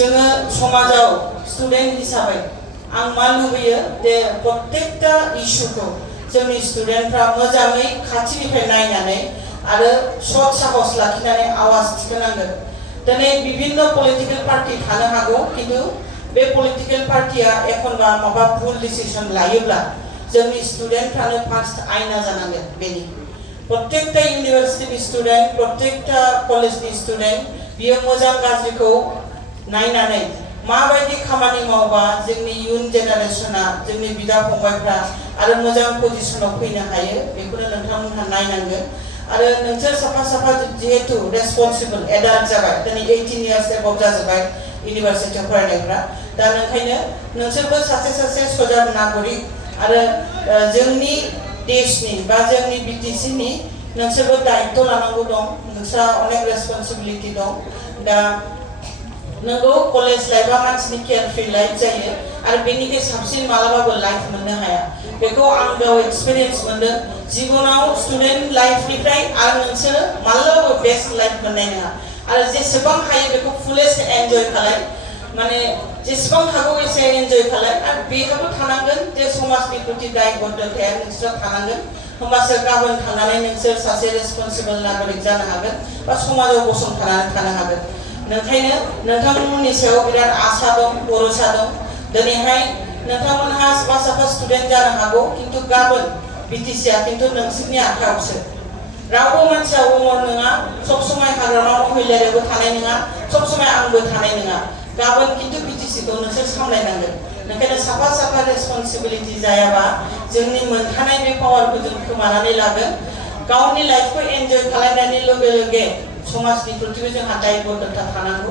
जोङो समाजाव स्टुडेन्ट हिसाबै आं मा लुबैयो जे प्रत्येकटा इस्युखौ जोंनि स्टुडेन्टफ्रा मोजाङै खाथिनिफ्राय नायनानै आरो सत साहस लाखिनानै आवाज थिखोनांगोन। दिनै विभिन्न पलिटिकल पार्टी थानो हागौ, किन्तु बे पलिटिकल पार्टीया एखनबा माबा भुल डिसिसन लायोब्ला जोंनि स्टुडेन्टफ्रानो फार्स्ट आयना जानांगोन। बेनि प्रत्येकटा इउनिभार्सिटिनि स्टुडेन्ट, प्रत्येकटा कलेजनि स्टुडेन्ट बियो मोजां गाज्रिखौ नायनानै माबायदि खामानि मावबा जोंनि इयुन जेनेरेशना, जोंनि बिदा फंबायफ्रा आरो मोजां पजिशनाव फैनो हायो बेखौनो नोंथांमोनहा नायनांगोन। आरो नोंसोर साफा साफा जिहेतु रेसपन्सिबल एडाल्ट जाबाय, दिनै 18 इयार्स एबभ जाजोब्बाय इउनिभार्सिटियाव फरायनायफ्रा, दा ओंखायनो नोंसोरबो सासे सासे सजाग नागरिक आरो जोंनि देशनि बा जोंनि बिटिसिनि नोंसोरबो दायित्व लानांगौ दं, नोंस्रा अनेक रेसपन्सिबिलिटि दं। दा नोंगौ कलेज लाइफआ मानसिनि केयारफ्रि लाइफ जायो आरो बेनिफ्राय साबसिन मालाबाबो लाइफ मोननो हाया, बेखौ आं गाव एक्सपिरियेन्स मोनदों जिबनाव स्टुडेन्ट लाइफनिफ्राय आरो नोंसोरो मालाबाबो बेस्ट लाइफ मोननाय नङा। आरो जेसेबां हायो बेखौ फुलेस्ट एन्जय खालाय, माने जेसेबां हागौ एसे एन्जय खालाय। आरो बेहाबो थानांगोन जे समाजनि प्रति दायबद्धताया नोंसोरा थानांगोन, होमबासो गाबोन थांनानै नोंसोर सासे रेसपन्सिबल नागरिक जानो हागोन बा समाजाव गसंथानानै थानो हागोन। ओंखायनो नोंथांमोननि सायाव बिराद आसा दं, भरोसा दं। दिनैहाय नोंथांमोनहा साफा साफा स्टुडेन्ट जानो हागौ, किन्तु गाबोन बिटिसिआ किन्तु नोंसोरनि आखायावसो। रावबो मानसिया अमर नङा, सब समाय हाग्रामा महिलायाबो थानाय नङा, सब समाय आंबो थानाय नङा। गाबोन किन्तु बिटिसिखौ नोंसोर सामलायनांगोन। ओंखायनो साफा साफा रेसपन्सिबिलिटि जायाबा जोंनि मोनखानाय बे पावारखौ जों खोमानानै लागोन। गावनि लाइफखौ एन्जय खालामनायनि लगे लगे समाजनि प्रतिबो जोंहा दायबद्धता थानांगौ।